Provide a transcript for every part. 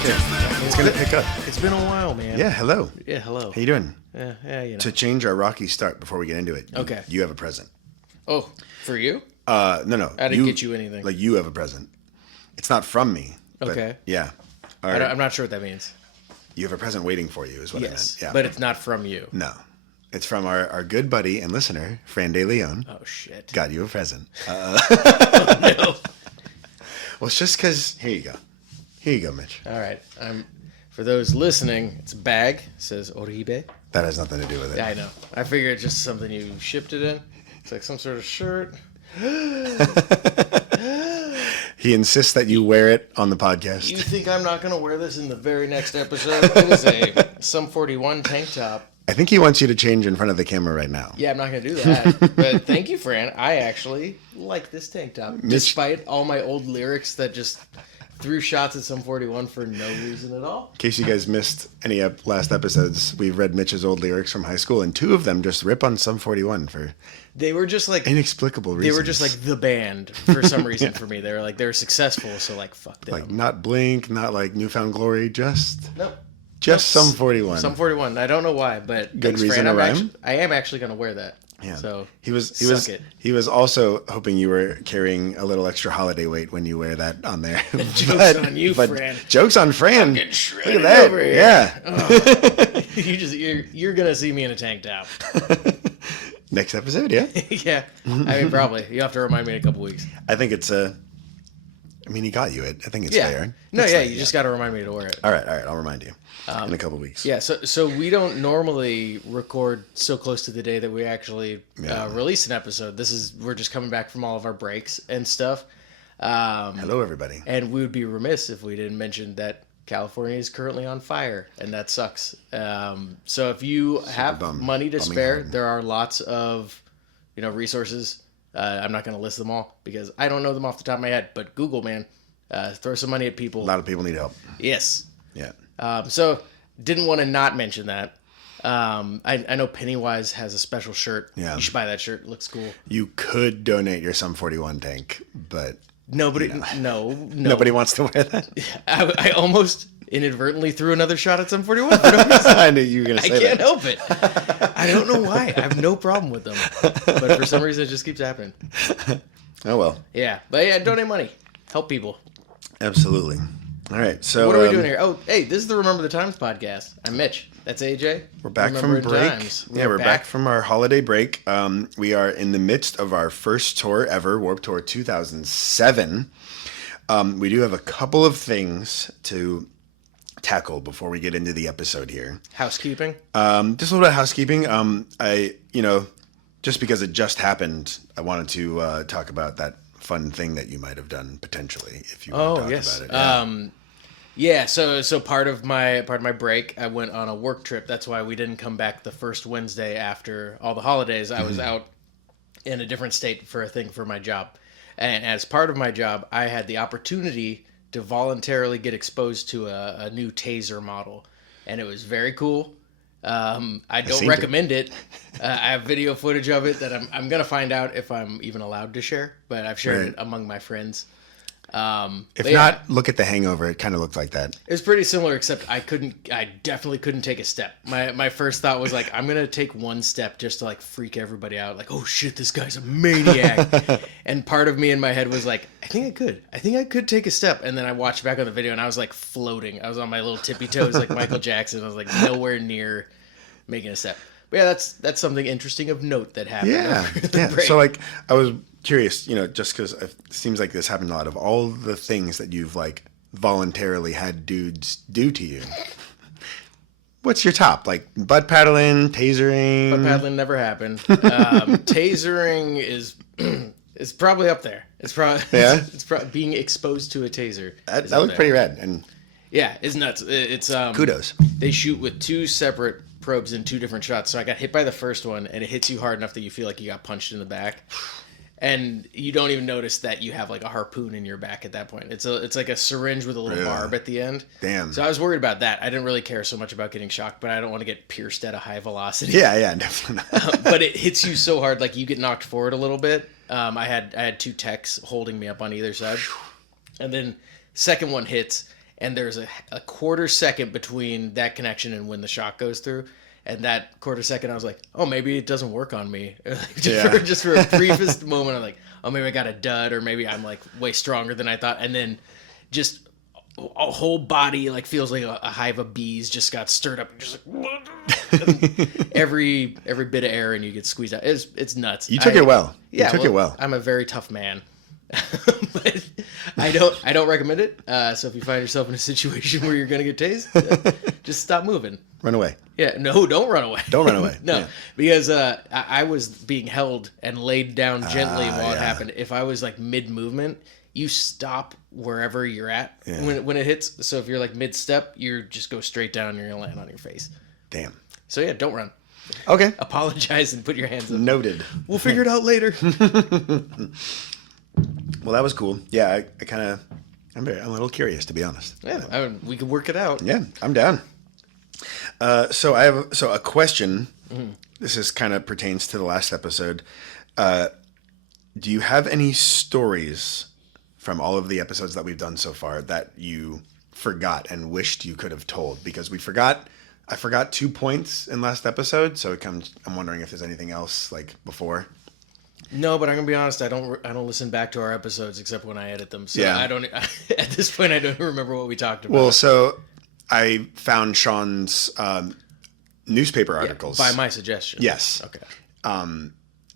Okay, it's gonna pick up. It's been a while, man. Yeah, hello. Yeah, hello. How you doing? Yeah, you know. To change our rocky start before we get into it. Okay. You have a present. Oh, for you? No. I didn't get you anything. Like you have a present. It's not from me. But Okay. Yeah. I'm not sure what that means. You have a present waiting for you, is what I Yes, meant. Yeah. but it's not from you. No. It's from our good buddy and listener, Fran De Leon. Oh, shit. Got you a present. No. Well, it's just because. Here you go. Here you go, Mitch. All right. For those listening, it's a bag. It says Oribe. That has nothing to do with it. Yeah, I know. I figured it's just something you shipped it in. It's like some sort of shirt. He insists that you wear it on the podcast. You think I'm not going to wear this in the very next episode? It was a Sum 41 tank top. I think he wants you to change in front of the camera right now. Yeah, I'm not going to do that. But thank you, Fran. I actually like this tank top. Despite all my old lyrics that just threw shots at Sum 41 for no reason at all. In case you guys missed any last episodes, we've read Mitch's old lyrics from high school, and two of them just rip on Sum 41 for They were just like inexplicable reasons. They were just like the band for some reason for me. They were successful, so like fuck them. like not Blink, not like Newfound Glory, just Nope. Sum 41. Sum 41. I don't know why, but Good thanks, reason Fran. to rhyme? I am actually going to wear that. Yeah. So he was suck it. he was also hoping you were carrying a little extra holiday weight when you wear that on there. Joke's on you, Fran. Joke's on Fran. Getting Look shredded at that. over here. Yeah. Oh. You're gonna see me in a tank top. Next episode, yeah. Yeah. I mean, probably. You will have to remind me in a couple weeks. I think it's I mean, he got you it. I think it's Yeah. fair. No, It's yeah. like, You just got to remind me to wear it. All right. I'll remind you in a couple weeks. Yeah. So we don't normally record so close to the day that we actually release an episode. We're just coming back from all of our breaks and stuff. Hello, everybody. And we would be remiss if we didn't mention that California is currently on fire, and that sucks. So if you have money to spare, hard. there are lots of, resources. I'm not going to list them all because I don't know them off the top of my head. But Google, man, throw some money at people. A lot of people need help. Yes. Yeah. So didn't want to not mention that. I know Pennywise has a special shirt. Yeah. You should buy that shirt. It looks cool. You could donate your Sum 41 tank, but Nobody, no. nobody wants to wear that. I almost inadvertently threw another shot at Sum 41 for no reason. I knew you were going to say I can't that. help it. I don't know why. I have no problem with them. But for some reason, it just keeps happening. Oh, well. Yeah. But yeah, donate money. Help people. Absolutely. All right. So What are we doing here? Oh, hey, this is the Remember the Times podcast. I'm Mitch. That's AJ. We're back Remember from the break. Times. We're back from our holiday break. We are in the midst of our first tour ever, Warped Tour 2007. We do have a couple of things to tackle before we get into the episode here. Housekeeping. Just a little bit of housekeeping. Just because it just happened, I wanted to talk about that fun thing that you might have done potentially if you want to talk yes. about it. Yeah, so part of my break, I went on a work trip. That's why we didn't come back the first Wednesday after all the holidays. I was out in a different state for a thing for my job. And as part of my job, I had the opportunity to voluntarily get exposed to a new Taser model. And it was very cool. I don't recommend it. I have video footage of it that I'm going to find out if I'm even allowed to share. But I've shared it among my friends. If not, look at The Hangover. It kind of looked like that. It was pretty similar, except I definitely couldn't take a step. My first thought was like, I'm going to take one step just to like freak everybody out. Like, oh shit, this guy's a maniac. And part of me in my head was like, I think I could take a step. And then I watched back on the video and I was like floating. I was on my little tippy toes like Michael Jackson. I was like nowhere near making a step. But yeah, that's something interesting of note that happened. Yeah. So like, I was curious, just because it seems like this happened a lot. Of all the things that you've like voluntarily had dudes do to you, what's your top? Like butt paddling, tasering? Butt paddling never happened. Tasering is probably up there. It's probably it's probably being exposed to a taser. That looked pretty rad, and yeah, it's nuts. It's kudos. They shoot with two separate probes in two different shots. So I got hit by the first one, and it hits you hard enough that you feel like you got punched in the back. And you don't even notice that you have like a harpoon in your back at that point. It's like a syringe with a little barb at the end. Damn. So I was worried about that. I didn't really care so much about getting shocked, but I don't want to get pierced at a high velocity. Yeah, definitely not. But it hits you so hard, like you get knocked forward a little bit. I had two techs holding me up on either side, and then second one hits, and there's a quarter second between that connection and when the shock goes through. And that quarter second, I was like, oh, maybe it doesn't work on me. Just for a briefest moment, I'm like, oh, maybe I got a dud, or maybe I'm like way stronger than I thought. And then just a whole body like feels like a hive of bees just got stirred up. Just like, every bit of air and you get squeezed out. It's nuts. You took it well. Yeah, you took it well. I'm a very tough man. But I don't recommend it. So if you find yourself in a situation where you're gonna get tased, just stop moving. Run away. Yeah, no, don't run away. Don't run away. No, Yeah. because I was being held and laid down gently while it yeah. happened. If I was like mid movement, you stop wherever you're at Yeah. when it hits. So if you're like mid step, you just go straight down and you're gonna land on your face. Damn. So yeah, don't run. Okay. Apologize and put your hands up. Noted. We'll figure it out later. Well, that was cool. Yeah, I'm a little curious, to be honest. Yeah, we could work it out. Yeah, I'm down. So I have a question. Mm-hmm. This is kind of pertains to the last episode. Do you have any stories from all of the episodes that we've done so far that you forgot and wished you could have told? Because I forgot 2 points in last episode, so I'm wondering if there's anything else like before. No, but I'm gonna be honest. I don't listen back to our episodes except when I edit them. So Yeah. I don't. At this point, I don't remember what we talked about. Well, so I found Sean's newspaper articles by my suggestion. Yes. Okay.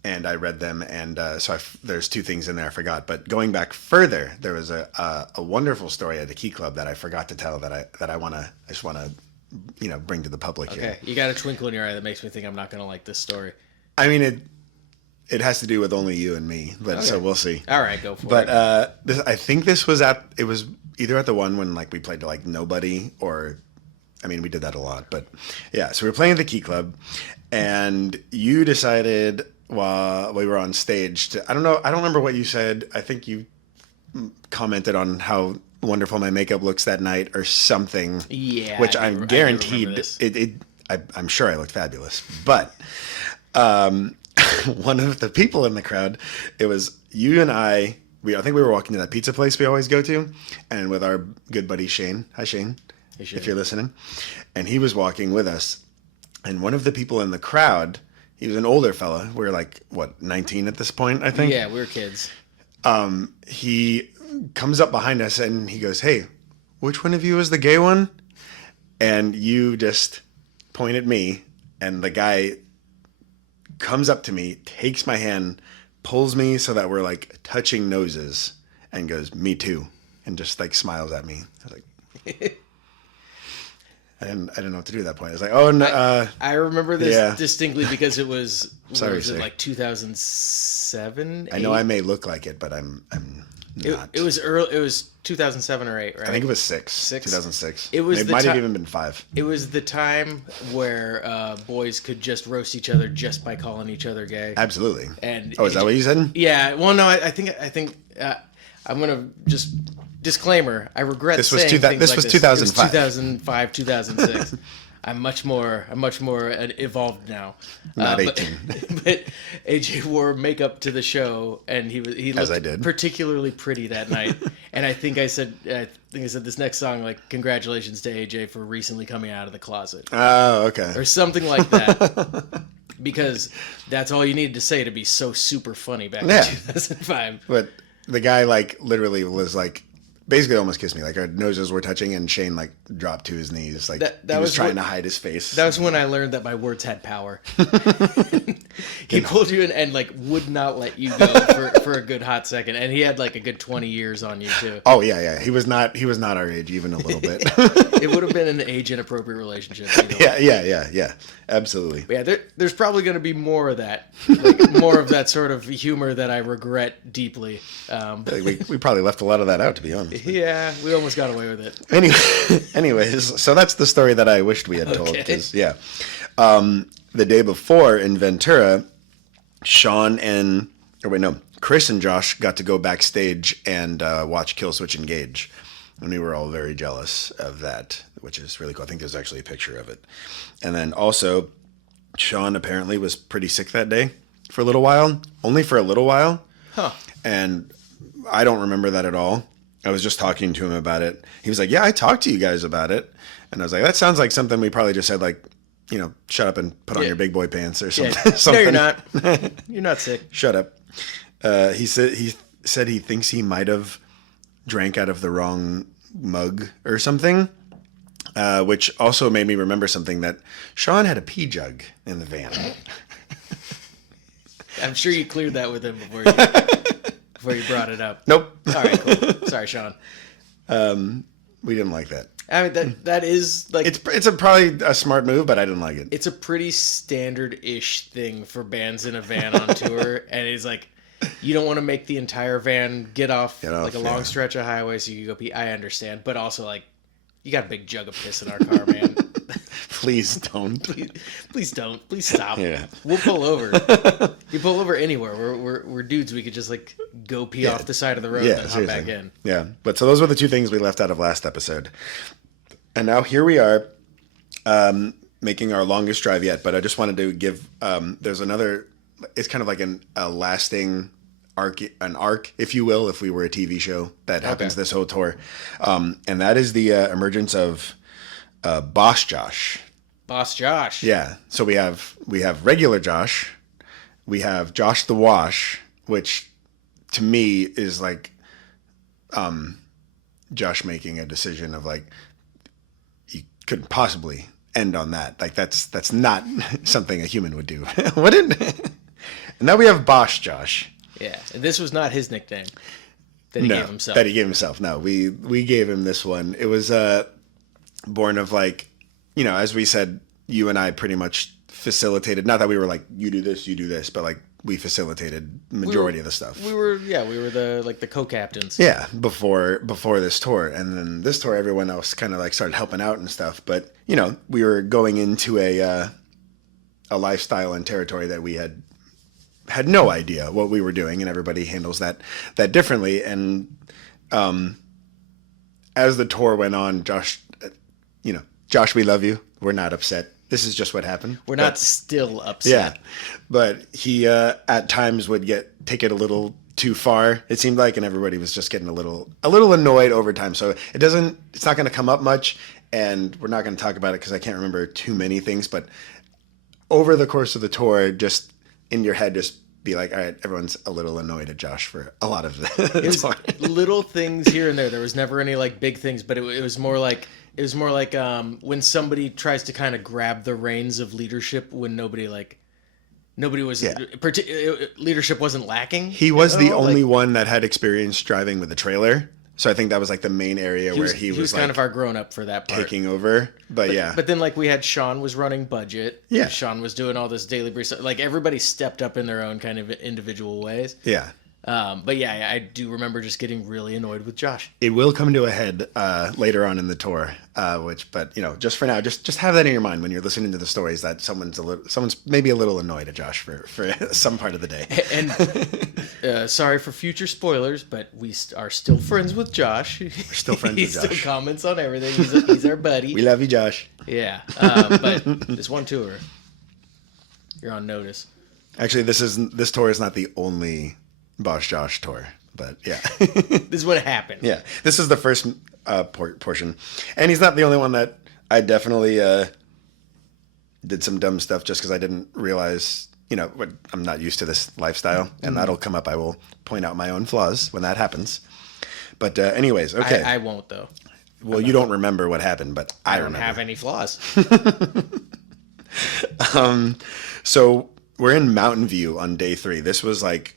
And I read them, and so there's 2 things in there I forgot. But going back further, there was a wonderful story at the Key Club that I forgot to tell that I just wanna bring to the public here. Okay. You got a twinkle in your eye that makes me think I'm not gonna like this story. I mean it has to do with only you and me, but so we'll see. All right, go for But it. I think this was it was either at the one when like we played to like nobody, or I mean we did that a lot, but yeah. So we were playing at the Key Club, and you decided while we were on stage to I don't remember what you said. I think you commented on how wonderful my makeup looks that night or something. Yeah, which I I'm do guaranteed remember this. I'm sure I looked fabulous, but. One of the people in the crowd, it was you and I think we were walking to that pizza place we always go to, and with our good buddy Shane. Hi Shane, Hey, Shane. if you're listening. And he was walking with us, and one of the people in the crowd, he was an older fella. We were like, 19 at this point, I think. Yeah, we were kids. He comes up behind us and he goes, "Hey, which one of you is the gay one?" And you just point at me, and the guy comes up to me, takes my hand, pulls me so that we're like touching noses, and goes, "Me too," and just like smiles at me. I was like, I didn't know what to do at that point. I was like, "Oh no!" I remember this yeah. distinctly because it was Sorry, was it sir. like 2007? I know I may look like it, but I'm not. It was early. It was 2007 or 8, right? I think it was 6. Six? 2006. It was It the might have ti- even been 5. It was the time where boys could just roast each other just by calling each other gay. Absolutely. And Oh, is that what you said? Yeah. Well, no, I think I'm gonna just disclaimer. I regret This was saying things this like was this. 2005. It was 2005, 2006. I'm much more evolved now. Not But 18. but AJ wore makeup to the show, and he As looked I did. particularly pretty that night. And I think I said this next song, like, "Congratulations to AJ for recently coming out of the closet," Oh, okay. or something like that. Because that's all you needed to say to be so super funny back Yeah. in 2005. But the guy like literally was like basically almost kissed me. Like our noses were touching, and Shane like dropped to his knees. Like That he was was trying what- to hide his face. That was when I learned that my words had power. He pulled you in and like would not let you go for a good hot second, and he had like a good 20 years on you too. Oh yeah. He was not our age even a little bit. It would have been an age inappropriate relationship. You know? yeah. Absolutely. But yeah, there's probably going to be more of that, like, more of that sort of humor that I regret deeply. Like, we probably left a lot of that out, to be honest. Yeah, we almost got away with it. Anyways, so that's the story that I wished we had told. Okay. 'Cause, yeah. The day before in Ventura, Chris and Josh got to go backstage and watch Killswitch Engage. And we were all very jealous of that, which is really cool. I think there's actually a picture of it. And then also, Sean apparently was pretty sick that day for a little while. Only for a little while. Huh. And I don't remember that at all. I was just talking to him about it. He was like, "Yeah, I talked to you guys about it," and I was like, "That sounds like something we probably just said, like, shut up and put on Yeah. your big boy pants or something." Yeah. No, something. you're not. You're not sick. Shut up. He said he thinks he might have drank out of the wrong mug or something, which also made me remember something, that Sean had a pee jug in the van. I'm sure you cleared that with him before you brought it up. Nope. All right, cool. Sorry, Sean. We didn't like that. I mean, that is like It's probably a smart move, but I didn't like it. it's a pretty standard-ish thing for bands in a van on tour, and it's like you don't want to make the entire van get off like a long yeah. stretch of highway so you can go pee. I understand, but also like you got a big jug of piss in our car, man. Please don't. Please don't. Please stop. Yeah. We'll pull over. You pull over anywhere. We're dudes. We could just like go pee off the side of the road and then hop back in. Yeah. But so those were the two things we left out of last episode. And now here we are, making our longest drive yet. But I just wanted to give, there's another, it's kind of like a lasting arc, if you will, if we were a TV show that happens this whole tour. And that is the emergence of Boss Josh. Boss Josh. Yeah. So we have regular Josh. We have Josh the Wash, which to me is like Josh making a decision of like, you couldn't possibly end on that. Like that's not something a human would do. Wouldn't? And now we have Boss Josh. Yeah. And this was not his nickname that he gave himself. That he gave himself. No, we gave him this one. It was born of like, as we said, you and I pretty much facilitated, not that we were like, you do this, but like we facilitated majority of the stuff. We were the co-captains. Yeah, before this tour. And then this tour, everyone else kind of like started helping out and stuff. But, we were going into a lifestyle and territory that we had no idea what we were doing, and everybody handles that differently. And as the tour went on, Josh, we love you. We're not upset. This is just what happened. We're not still upset. Yeah, but he at times would take it a little too far, it seemed like, and everybody was just getting a little annoyed over time. So it's not going to come up much, and we're not going to talk about it because I can't remember too many things. But over the course of the tour, just in your head, just be like, all right, everyone's a little annoyed at Josh for a lot of the It was little things here and there. There was never any like big things, but it was more like when somebody tries to kind of grab the reins of leadership when nobody was leadership wasn't lacking. He was the only one that had experience driving with a trailer. So I think that was like the main area where he was kind of our grown up for that part. Taking over. But yeah. But then like we had Sean was running budget. Yeah. Sean was doing all this daily brief stuff. Like everybody stepped up in their own kind of individual ways. Yeah. But yeah, I do remember just getting really annoyed with Josh. It will come to a head later on in the tour, but just for now, just have that in your mind when you're listening to the stories that someone's maybe a little annoyed at Josh for some part of the day. And sorry for future spoilers, but we are still friends with Josh. We're still friends with Josh. He still comments on everything. He's our buddy. We love you, Josh. Yeah, but this one tour, you're on notice. Actually, this tour is not the only Boss Josh tour, but yeah. This is what happened. Yeah, this is the first portion, and he's not the only one that I definitely did some dumb stuff just because I didn't realize, I'm not used to this lifestyle, and that'll come up. I will point out my own flaws when that happens. But anyways, okay. I won't though. Well, you don't remember what happened, but I don't remember. Have any flaws. So we're in Mountain View on day 3. This was like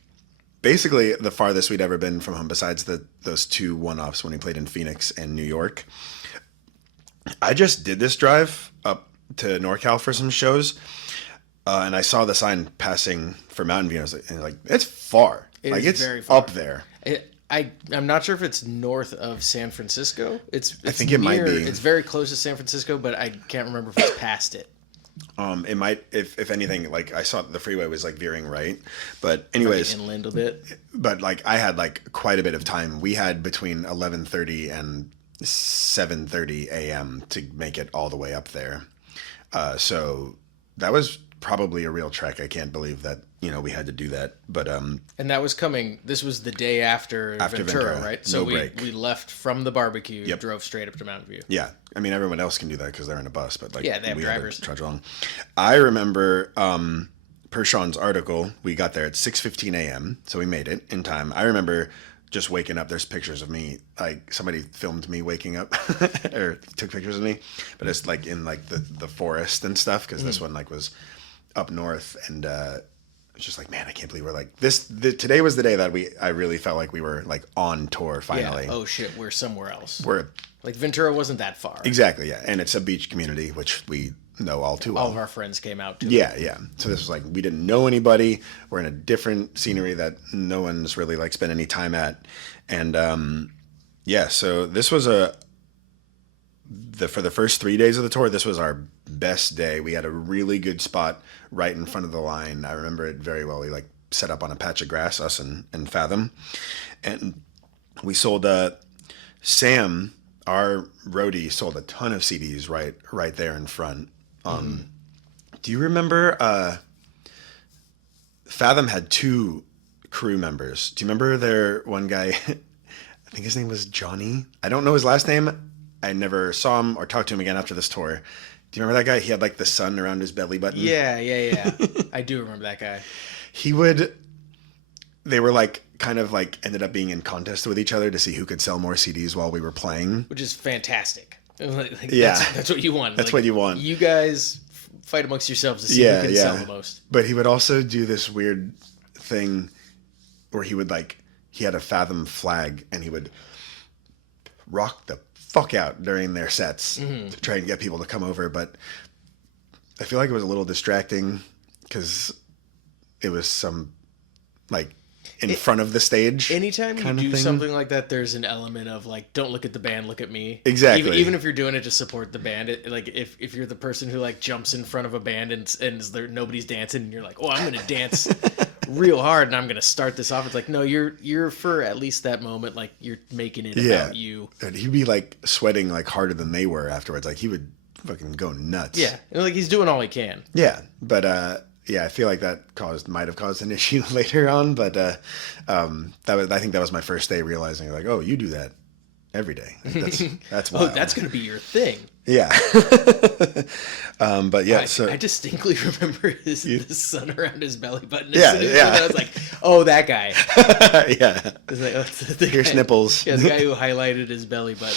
basically the farthest we'd ever been from home, besides those 2 one-offs when he played in Phoenix and New York. I just did this drive up to NorCal for some shows, and I saw the sign passing for Mountain View. And I was like, it's far. It's very far. Up there. I'm not sure if it's north of San Francisco. I think it might be. It's very close to San Francisco, but I can't remember if it's past it. It might, if anything, like I saw the freeway was like veering right, but anyways, inland a bit. But like I had like quite a bit of time. We had between 11:30 and 7:30 a.m. to make it all the way up there. So that was probably a real trek. I can't believe that, we had to do that. But And that was coming. This was the day after Ventura, right? So no we break. we left from the barbecue, Yep. drove straight up to Mountain View. yeah, I mean, everyone else can do that because they're in a bus, but like, Yeah, they have we had to drivers. trudge along. I remember, per Sean's article, we got there at 6:15 a.m., so we made it in time. I remember just waking up. There's pictures of me, like somebody filmed me waking up or took pictures of me, but it's like in like the forest and stuff, because this one like was up north, and it's just like, man, I can't believe we're like this. Today was the day that I really felt like we were like on tour finally. Yeah. Oh shit, we're somewhere else. We're Like Ventura wasn't that far. exactly, yeah, and it's a beach community, which we know all too well. All of our friends came out too. Yeah, yeah. So this was like, we didn't know anybody. We're in a different scenery that no one's really like spent any time at, and yeah. So this was for the first 3 days of the tour, this was our best day. We had a really good spot right in front of the line. I remember it very well. We like set up on a patch of grass, us and Fathom, and we sold Sam, our roadie, sold a ton of CDs right there in front. Do you remember Fathom had 2 crew members? Do you remember their one guy? I think his name was Johnny. I don't know his last name. I never saw him or talked to him again after this tour. Do you remember that guy? He had like the sun around his belly button. Yeah. I do remember that guy. They were like kind of like ended up being in contest with each other to see who could sell more CDs while we were playing. Which is fantastic. Like, Yeah. That's what you want. That's what you want. You guys fight amongst yourselves to see who can sell the most. But he would also do this weird thing where he had a Fathom flag and he would rock the fuck out during their sets to try and get people to come over. But I feel like it was a little distracting because it was some like in front of the stage. Anytime you kind of do thing. something like that, there's an element of like, don't look at the band, look at me. Exactly. Even if you're doing it to support the band, like if you're the person who like jumps in front of a band and nobody's dancing, and you're like, oh, I'm gonna dance real hard and I'm gonna start this off. It's like, no, you're for at least that moment, like you're making it about you. And he'd be like sweating like harder than they were afterwards. Like he would fucking go nuts. Yeah, and, like he's doing all he can. Yeah, but yeah, I feel like that might have caused an issue later on. But I think that was my first day realizing like, oh, you do that every day. That's Oh, wild. that's gonna be your thing. Yeah. But yeah, I distinctly remember the sun around his belly button. Yeah, And yeah. I was like, oh, that guy. yeah. It's like, oh, the Pierce guy- nipples. Yeah, the guy who highlighted his belly button.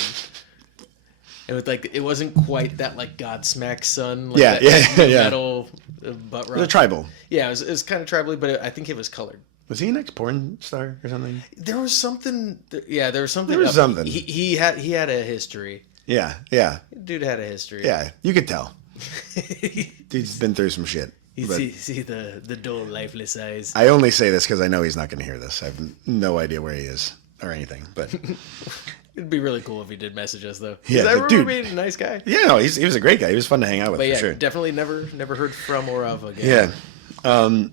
It was like, it wasn't quite that like Godsmack sun. Like Yeah, that yeah. metal butt The rock. tribal. Yeah, it was kind of tribally, but I think it was colored. Was he an ex-porn star or something? There was something. Yeah, there was something. There was something. He had a history. Yeah, yeah, Dude had a history. yeah. You could tell. Dude's been through some shit. You But see the dull, lifeless eyes. I only say this because I know he's not going to hear this. I have no idea where he is or anything. But It'd be really cool if he did message us though. 'Cause Yeah, I but remember dude- being a nice guy. yeah, no, he was a great guy. He was fun to hang out with But for yeah, sure. definitely never heard from or of again. Yeah.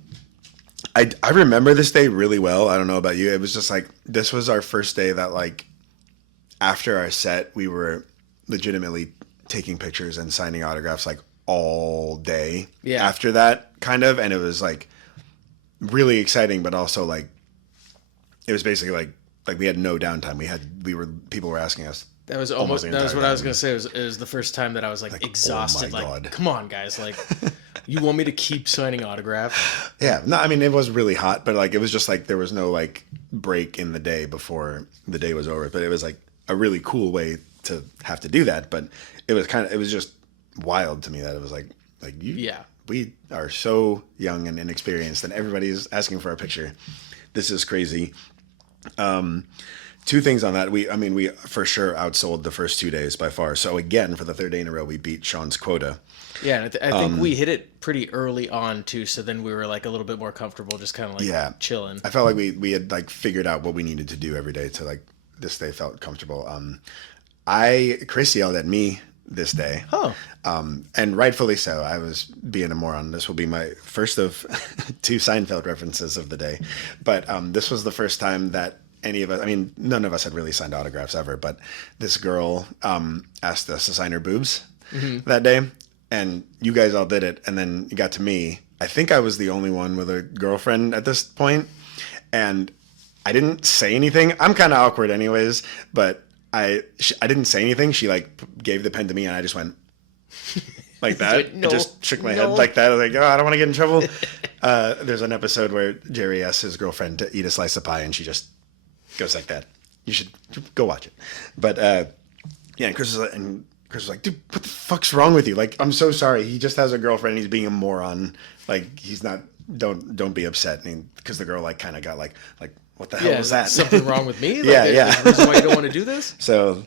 I remember this day really well. I don't know about you. It was just like, this was our first day that like after our set, we were legitimately taking pictures and signing autographs like all day Yeah. after that kind of. And it was like really exciting, but also like, it was basically like we had no downtime. People were asking us. That was Almost almost the that was entire what I was time. gonna say. It was the first time that I was like oh exhausted. my Like, God. come on, guys! Like, you want me to keep signing autographs? Yeah, no, I mean it was really hot, but like it was just like there was no like break in the day before the day was over. But it was like a really cool way to have to do that. But it was just wild to me that it was like you. Yeah. We are so young and inexperienced, and everybody's asking for a picture. This is crazy. Two things on that. We for sure outsold the first 2 days by far. So again, for the third day in a row, we beat Sean's quota. Yeah, and I think we hit it pretty early on too. So then we were like a little bit more comfortable, just kind of like Yeah. chilling. I felt like we had like figured out what we needed to do every day to like this day felt comfortable. Chris yelled at me this day. Oh. And rightfully so. I was being a moron. This will be my first of 2 Seinfeld references of the day. But this was the first time that any of us, I mean, none of us had really signed autographs ever, but this girl asked us to sign her boobs that day. And you guys all did it. And then you got to me I think I was the only one with a girlfriend at this point, and I didn't say anything. I'm kind of awkward anyways, but I didn't say anything. She like gave the pen to me, and I just went like that. No, I just shook my head like that. I was like, oh, I don't want to get in trouble. There's an episode where Jerry asks his girlfriend to eat a slice of pie, and she just goes like that. You should go watch it. But yeah, and Chris was like, dude, what the fuck's wrong with you? Like, I'm so sorry. He just has a girlfriend. He's being a moron. Like, he's not. Don't be upset. Because the girl like kind of got like what the hell was that? Something wrong with me? Like, Yeah. There's a reason why you don't want to do this? So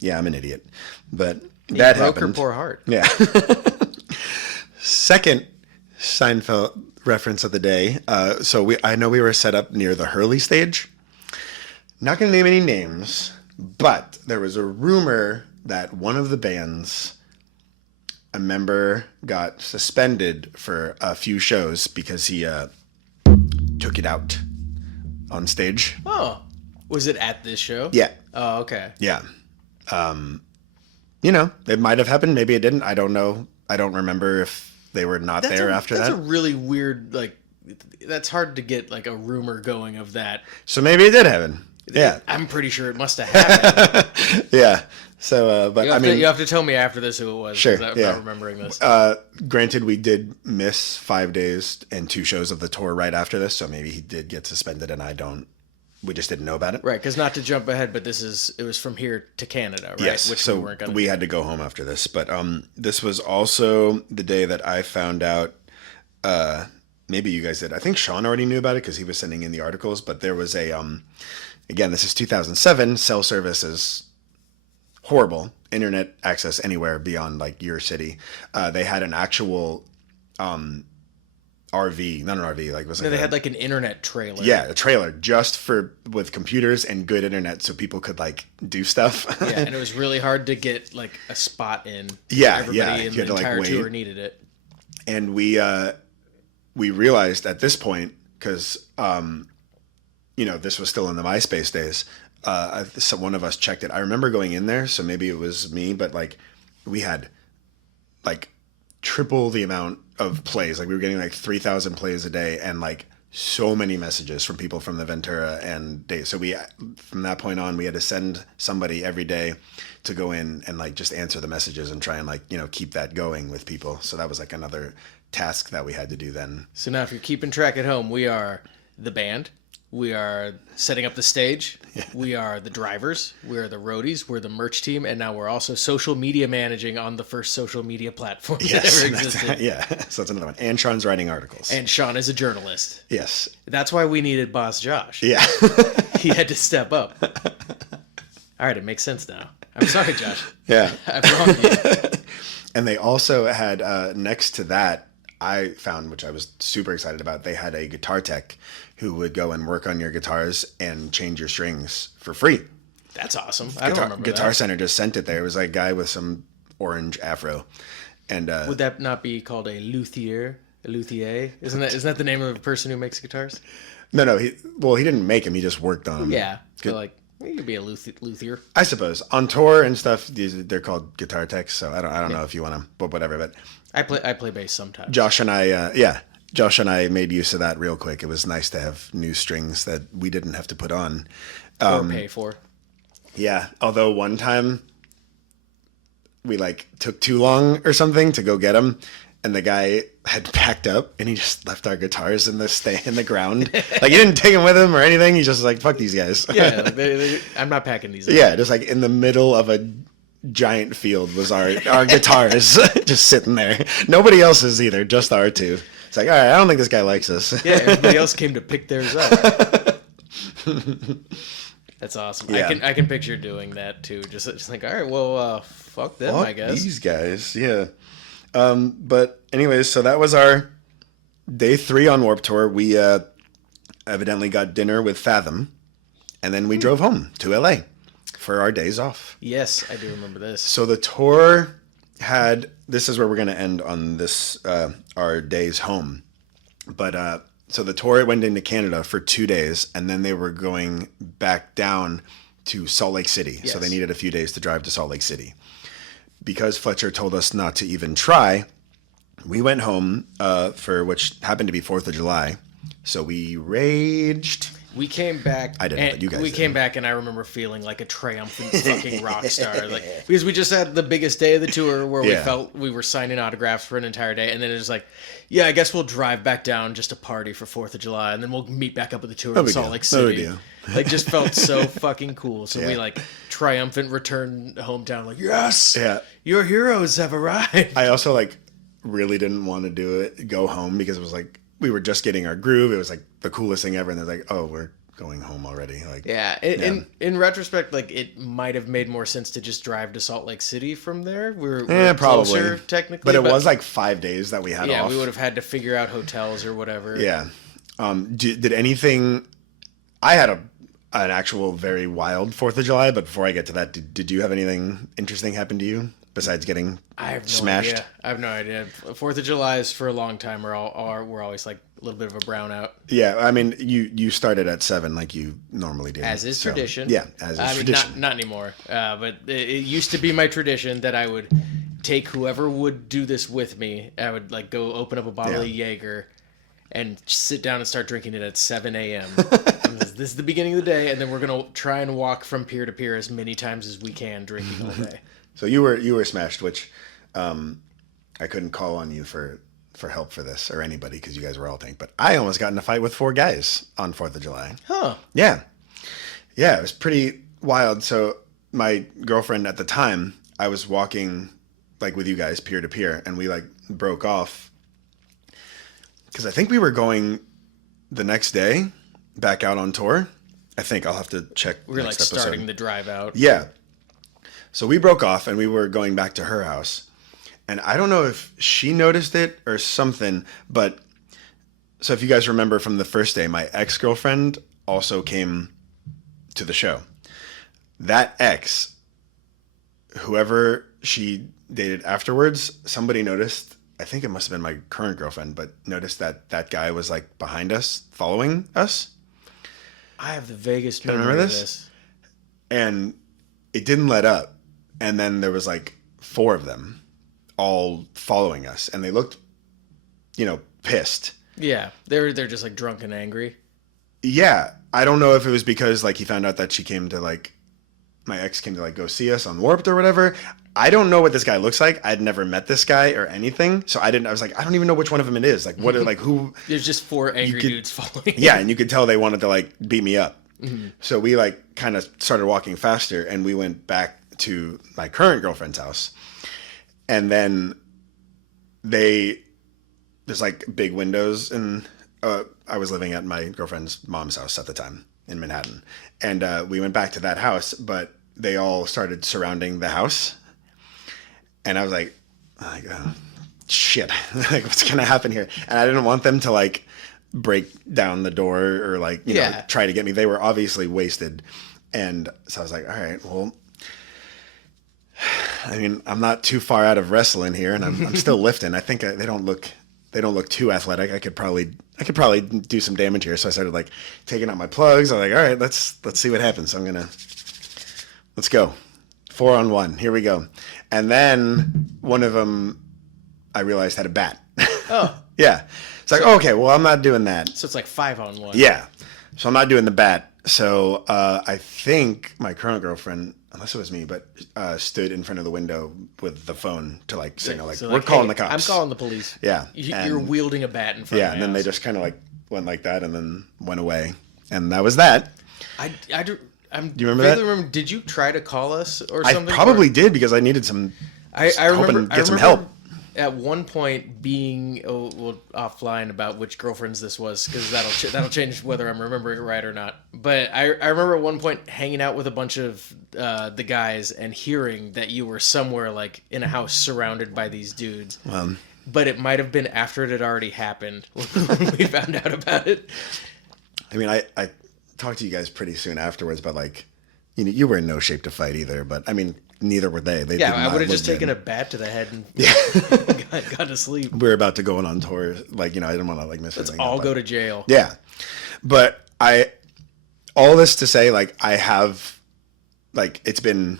yeah, I'm an idiot. But You that broke happened. her poor heart. Yeah. Second Seinfeld reference of the day. I know we were set up near the Hurley stage. Not going to name any names, but there was a rumor that one of the bands, a member, got suspended for a few shows because he took it out on stage. Oh. Was it at this show? Yeah. Oh, okay. Yeah. It might have happened. Maybe it didn't. I don't know. I don't remember if they were not there after that. That's a really weird, like, that's hard to get, like, a rumor going of that. So maybe it did happen. Yeah. I'm pretty sure it must have happened. Yeah. So, but you have to tell me after this who it was. Sure, 'Cause I'm yeah. not remembering this. Granted, we did miss 5 days and 2 shows of the tour right after this, so maybe he did get suspended, and we just didn't know about it. Right, because not to jump ahead, but it was from here to Canada, right? Yes, Which so we weren't going to we had to go home after this. But this was also the day that I found out, maybe you guys did. I think Sean already knew about it because he was sending in the articles, but there was a, again, this is 2007, cell service is horrible. Internet access anywhere beyond like your city. They had an actual RV, not an RV, like was like they had like an internet trailer. a trailer just with computers and good internet so people could like do stuff. Yeah, and it was really hard to get like a spot in. Yeah, Everybody yeah, in you the had to, like, entire wait. tour needed it. And we realized at this point, because this was still in the MySpace days, one of us checked it. I remember going in there, so maybe it was me, but like we had like triple the amount of plays. Like we were getting like 3,000 plays a day, and like so many messages from people from the Ventura and day. So from that point on, we had to send somebody every day to go in and like just answer the messages and try and like keep that going with people. So that was like another task that we had to do then. So now if you're keeping track at home, we are the band. We are setting up the stage. Yeah. We are the drivers. We are the roadies. We're the merch team. And now we're also social media managing on the first social media platform that ever existed. So that's another one. And Sean's writing articles. And Sean is a journalist. Yes. That's why we needed Boss Josh. Yeah. He had to step up. All right, it makes sense now. I'm sorry, Josh. Yeah. I've wronged you. And they also had, next to that, I found, which I was super excited about, they had a guitar tech who would go and work on your guitars and change your strings for free. That's awesome. I don't remember Guitar that. Center just sent it there. It was like a guy with some orange afro. And would that not be called a luthier? A luthier? Isn't that the name of a person who makes guitars? No, he didn't make them. He just worked on them. Yeah. So like, you could be a luthier. I suppose. On tour and stuff, they're called guitar techs, so I don't know if you want to, but whatever. But I play bass sometimes. Josh and I made use of that real quick. It was nice to have new strings that we didn't have to put on. Or pay for. Yeah, although one time we like took too long or something to go get them, and the guy had packed up and he just left our guitars in the ground. Like he didn't take them with him or anything. He just like, fuck these guys. Yeah, like I'm not packing these up. Yeah, just like in the middle of a giant field was our guitars just sitting there. Nobody else's either, just our two. It's like, all right, I don't think this guy likes us. Yeah, everybody else came to pick theirs up. That's awesome. Yeah. I can picture doing that too. Just like, all right, well, fuck them, I guess. These guys, yeah. But anyways, so that was our day 3 on Warped Tour. We evidently got dinner with Fathom, and then we drove home to LA for our days off. Yes, I do remember this. So the tour this is where we're going to end on this, our days home. But, so the tour went into Canada for 2 days, and then they were going back down to Salt Lake City. Yes. So they needed a few days to drive to Salt Lake City. Because Fletcher told us not to even try, we went home for which happened to be 4th of July. So we raged. We came back. I didn't, but you guys We did. came back, and I remember feeling like a triumphant fucking rock star, like because we just had the biggest day of the tour where we Yeah. felt we were signing autographs for an entire day, and then it was like, yeah, I guess we'll drive back down just to party for 4th of July, and then we'll meet back up at the tour in big Salt deal. Lake No big City. deal. Like, just felt so fucking cool. So we Yeah. like triumphant returned hometown, like, yes, Yeah. your heroes have arrived. I also like really didn't want to go home because it was like we were just getting our groove. It was like the coolest thing ever, and they're like, "Oh, we're going home already." Like, Yeah, in retrospect, like it might have made more sense to just drive to Salt Lake City from there. We're probably closer, technically, but it was like 5 days that we had yeah, off. we would have had to figure out hotels or whatever. Yeah. Did anything? I had an actual very wild 4th of July, but before I get to that, did you have anything interesting happen to you besides getting I have no smashed? idea. I have no idea. 4th of July's for a long time we're always like a little bit of a brownout. Yeah, I mean, you started at 7 like you normally do. As is So, tradition. Yeah, as is I mean, tradition. not anymore. But it used to be my tradition that I would take whoever would do this with me. I would like go open up a bottle of Jaeger and sit down and start drinking it at 7 a.m. And this is the beginning of the day, and then we're gonna try and walk from pier to pier as many times as we can, drinking all day. So you were smashed, which I couldn't call on you for help for this or anybody because you guys were all tanked. But I almost got in a fight with 4 guys on 4th of July. Huh? Yeah. Yeah, it was pretty wild. So my girlfriend at the time, I was walking like with you guys peer to peer, and we like broke off because I think we were going the next day back out on tour. I think I'll have to check. We're like next episode. starting the drive out. Yeah. So we broke off and we were going back to her house. And I don't know if she noticed it or something, but so if you guys remember from the first day, my ex-girlfriend also came to the show. That ex, whoever she dated afterwards, somebody noticed, I think it must have been my current girlfriend, but noticed that that guy was like behind us, following us. I have the vaguest you memory remember of this? this. And it didn't let up. And then there was like 4 of them all following us, and they looked, pissed. Yeah, they're just like drunk and angry. Yeah, I don't know if it was because like he found out that she came to like my ex came to like go see us on Warped or whatever. I don't know what this guy looks like. I'd never met this guy or anything, so I was like, I don't even know which one of them it is. Like, what? Like who? There's just 4 angry could- dudes following. Yeah, and you could tell they wanted to like beat me up. Mm-hmm. So we like kind of started walking faster, and we went back to my current girlfriend's house. And then there's like big windows, and I was living at my girlfriend's mom's house at the time in Manhattan. And we went back to that house, but they all started surrounding the house. And I was like oh, shit, like what's going to happen here? And I didn't want them to like break down the door or like, Yeah. try to get me. They were obviously wasted. And so I was like, all right, well, I mean, I'm not too far out of wrestling here, and I'm still lifting. I think they don't look too athletic. I could probably do some damage here. So I started like taking out my plugs. I was like, all right, let's see what happens. So let's go. 4-on-1. Here we go. And then one of them, I realized had a bat. Oh, Yeah. It's like, okay, well, I'm not doing that. so it's like 5-on-1. Yeah. So I'm not doing the bat. So I think my current girlfriend, unless it was me, but stood in front of the window with the phone to like signal, like, So, we're calling hey, the cops. I'm calling the police. Yeah. You're And- wielding a bat in front Yeah. of And my then they house. just kind of like went like that and then went away. And that was that. I do you remember vaguely that? remember, did you try to call us or I something? probably did because I needed some. I hoping remember to get some help. At one point being offline about which girlfriends this was, because that'll change whether I'm remembering it right or not. But I remember at one point hanging out with a bunch of the guys and hearing that you were somewhere like in a house surrounded by these dudes. But it might have been after it had already happened when we found out about it. I mean, I talked to you guys pretty soon afterwards, but like, you were in no shape to fight either. But I mean, neither were they. They Yeah, did I not would have look just taken good. a bat to the head and got to sleep. We were about to go on tour. Like, I didn't want to like miss anything. All but- go to jail. Yeah. But all this to say, like, I have, like, it's been,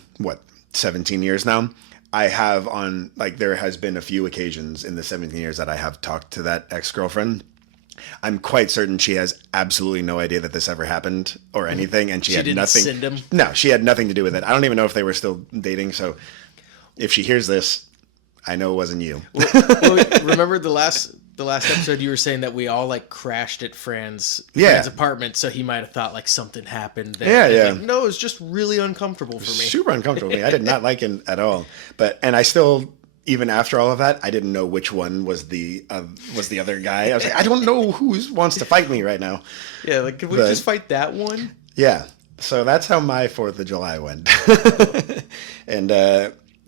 17 years now. I have on, like, there has been a few occasions in the 17 years that I have talked to that ex-girlfriend. I'm quite certain she has absolutely no idea that this ever happened or anything, and she had didn't nothing. send him? No, she had nothing to do with it. I don't even know if they were still dating. So, if she hears this, I know it wasn't you. Well, remember the last episode you were saying that we all like crashed at Fran's apartment, so he might have thought like something happened there. Yeah, yeah. Like, no, it's just really uncomfortable for me. Super uncomfortable for me. I did not like him at all. And I still, even after all of that, I didn't know which one was the other guy. I was like, I don't know who wants to fight me right now. Yeah, like, could we just fight that one? Yeah. So that's how my 4th of July went. And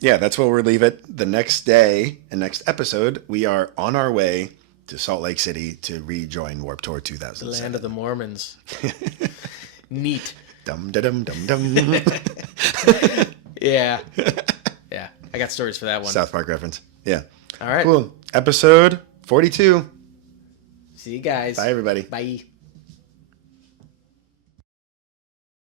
yeah, that's where we'll leave it. The next day and next episode, we are on our way to Salt Lake City to rejoin Warped Tour 2007. The land of the Mormons. Neat. Dum da dum dum dum. Yeah. Yeah. I got stories for that one. South Park reference. Yeah. All right. Cool. Episode 42. See you guys. Bye, everybody. Bye.